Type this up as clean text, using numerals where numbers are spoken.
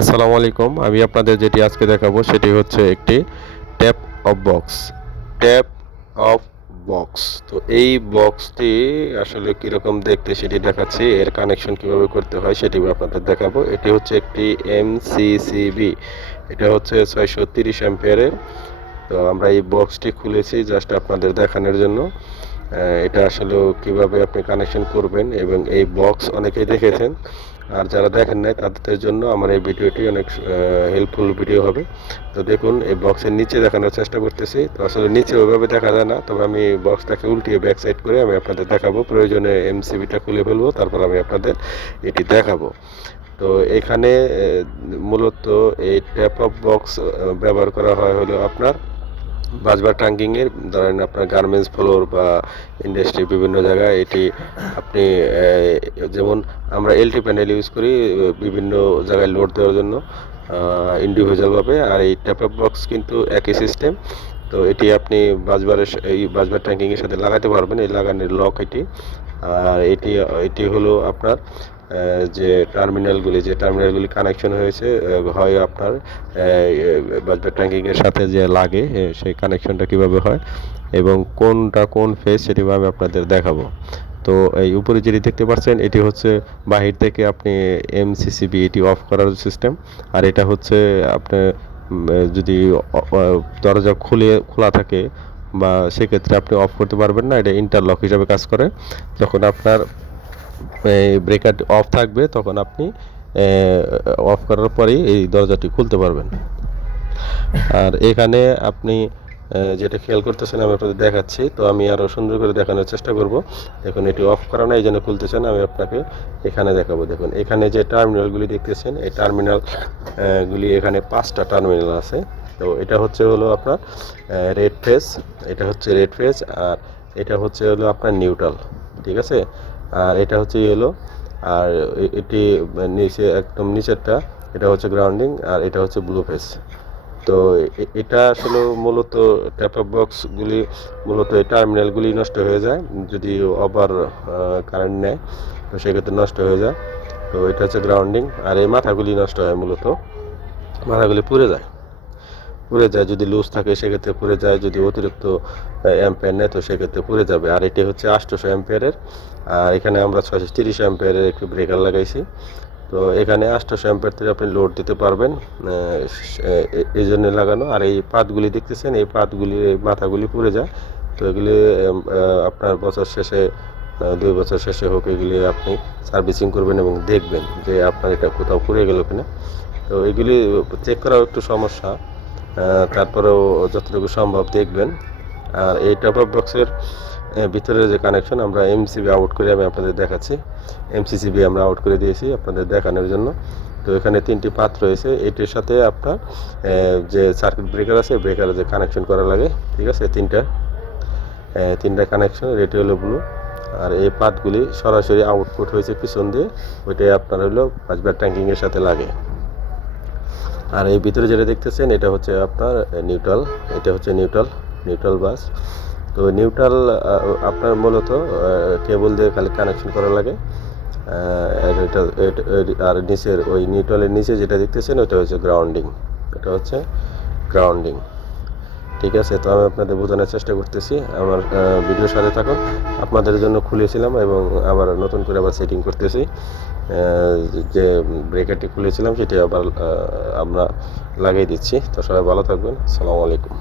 আসসালামু আলাইকুম। আমি আপনাদের যেটি আজকে দেখাবো সেটি হচ্ছে একটি tap off box. Tap off box. তো এই বক্সটি আসলে কীরকম দেখতে সেটি দেখাচ্ছি। এর কানেকশন কিভাবে করতে হয় সেটিও আপনাদের দেখাবো। এটি হচ্ছে একটি এমসিসিবি। এটা হচ্ছে 630 অ্যাম্পিয়ারের। তো আমরা এই বক্সটি খুলেছি জাস্ট আপনাদের দেখানোর জন্য। এটা আসলে কিভাবে আপনি কানেকশন করবেন এবং এই বক্স অনেকেই দেখেছেন, আর যারা দেখেন নাই তাদের জন্য আমার এই ভিডিওটি অনেক হেল্পফুল ভিডিও হবে। তো দেখুন, এই বক্সের নিচে দেখানোর চেষ্টা করতেছি। তো আসলে নিচে ওইভাবে দেখা যায় না, তবে আমি বক্সটাকে উল্টিয়ে ব্যাক সাইড করে আমি আপনাদের দেখাবো। প্রয়োজনে এমসিবিটা খুলে ফেলবো, তারপর আমি আপনাদের এটি দেখাবো। তো এখানে মূলত এই ট্যাপ অফ বক্স ব্যবহার করা হয় হলো আপনার বাসবার ট্রাঙ্কিংয়ের। ধরেন আপনার গার্মেন্টস ফ্লোর বা ইন্ডাস্ট্রি বিভিন্ন জায়গায় এটি আপনি যেমন আমরা এলটি প্যানেল ইউজ করি বিভিন্ন জায়গায় লোড দেওয়ার জন্য ইন্ডিভিজুয়ালভাবে, আর এই ট্যাপ অফ বক্স কিন্তু একই সিস্টেম। তো এটি আপনি এই বাসবার ট্যাঙ্কিংয়ের সাথে লাগাতে পারবেন, এই লাগানোর লক এটি। আর এটি হলো আপনার যে টার্মিনালগুলি কানেকশন হয়েছে, হয় আপনার বাসবার ট্যাঙ্কিংয়ের সাথে যে লাগে সেই কানেকশনটা কিভাবে হয় এবং কোনটা কোন ফেজ সেটি আমি আপনাদের দেখাবো। তো এই উপরে যেটি দেখতে পাচ্ছেন এটি হচ্ছে বাহির থেকে আপনি এমসিসিবি এটি অফ করার সিস্টেম। আর এটা হচ্ছে আপনি যদি দরজা খোলা থাকে বা সেক্ষেত্রে আপনি অফ করতে পারবেন না, এটা ইন্টারলক হিসাবে কাজ করে। যখন আপনার ব্রেকার অফ থাকবে তখন আপনি অফ করার পরেই এই দরজাটি খুলতে পারবেন। আর এখানে আপনি যেটা খেয়াল করতেছেন আমি আপনাদের দেখাচ্ছি। তো আমি আরও সুন্দর করে দেখানোর চেষ্টা করব। দেখুন, এটি অফ করা না, এই জন্য খুলতেছেন। আমি আপনাকে এখানে দেখাবো। দেখুন, এখানে যে টার্মিনালগুলি দেখতেছেন, এই টার্মিনালগুলি এখানে 5টা টার্মিনাল আছে। তো এটা হলো আপনার রেড ফেজ, এটা হচ্ছে রেড ফেজ, আর এটা হলো আপনার নিউট্রাল, ঠিক আছে। আর এটা হচ্ছে ইয়েলো, আর এটি নিচে একদম নিচেরটা এটা হচ্ছে গ্রাউন্ডিং, আর এটা হচ্ছে ব্লু ফেজ। তো এটা আসলে মূলত ট্যাপ অফ বক্সগুলি মূলত এই টার্মিনালগুলি নষ্ট হয়ে যায় যদি ওভার কারেন্ট নেয়, তো সেক্ষেত্রে নষ্ট হয়ে যায়। তো এটা হচ্ছে গ্রাউন্ডিং, আর এই মাথাগুলি নষ্ট হয়, মূলত মাথাগুলি পুড়ে যায় যদি লুজ থাকে, সেক্ষেত্রে পুড়ে যায়। যদি অতিরিক্ত অ্যাম্পিয়ার নেয় তো সেক্ষেত্রে পুড়ে যাবে। আর এটি হচ্ছে 800 অ্যাম্পিয়ারের, আর এখানে আমরা 630 অ্যাম্পিয়ারের একটি ব্রেকার লাগাইছি। তো এখানে 800 অ্যাম্পিয়ার থেকে আপনি লোড দিতে পারবেন, এই জন্য লাগানো। আর এই পাতগুলি দেখতেছেন, এই মাথাগুলি পুড়ে যায়। তো এগুলি আপনার বছর শেষে 2 বছর শেষে হোক, এগুলি আপনি সার্ভিসিং করবেন এবং দেখবেন যে আপনার এটা কোথাও পুড়ে গেল কিনা। তো এগুলি চেক করাও একটু সমস্যা, তারপরেও যতটুকু সম্ভব দেখবেন। আর এই টপ আপ বক্সের ভিতরে যে কানেকশন আমরা এমসিবি আউট করে আমি আপনাদের দেখাচ্ছি। এমসিসিবি আমরা আউট করে দিয়েছি আপনাদের দেখানোর জন্য। তো এখানে 3টি পাত রয়েছে। এটির সাথে আপনার যে সার্কিট ব্রেকার আছে, ব্রেকারে যে কানেকশন করা লাগে, ঠিক আছে, তিনটা কানেকশন, রেড হলো ব্লু। আর এই পাতগুলি সরাসরি আউটপুট হয়েছে পিছন দিয়ে, ওইটাই আপনার হলো বাসবার ট্যাঙ্কিংয়ের সাথে লাগে। আর এই ভিতরে যেটা দেখতেছেন এটা হচ্ছে আপনার নিউট্রাল, এটা হচ্ছে নিউট্রাল বাস। তো নিউট্রাল আপনার মূলত কেবল দিয়ে খালি কানেকশন করা লাগে। আর নিচের ওই নিউট্রালের নিচে যেটা দেখতেছেন ওটা হচ্ছে গ্রাউন্ডিং, এটা হচ্ছে গ্রাউন্ডিং, ঠিক আছে। তো আমি আপনাদের বোঝানোর চেষ্টা করতেছি, আমার ভিডিওর সাথে থাকুন। আপনাদের জন্য খুলেছিলাম এবং আবার নতুন করে আবার সেটিং করতেছি। যে ব্রেকারটি খুলেছিলাম সেটি আবার আমরা লাগিয়ে দিচ্ছি। তো সবাই ভালো থাকবেন। আসসালামু আলাইকুম।